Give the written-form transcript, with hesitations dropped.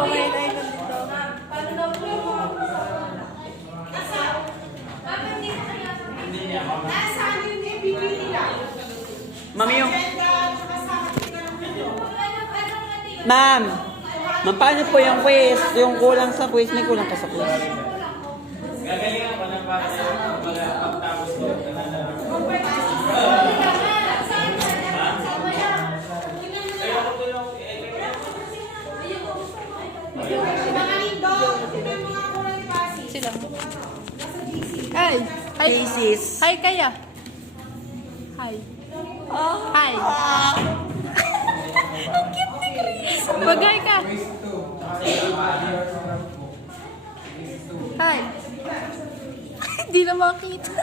Pamain ay nandito. Mami yung... Ma'am! Ma'am, paano po yung quiz? Yung kulang sa quiz, may kulang ka sa quiz. Gagalingan ko na para sa wala pagtapos ko. Sila. Hi. Hi. Thesis. Hi kaya. Hi. Hi. Ang cute ni Chris. Bagay ka. Hi. Hindi na makita.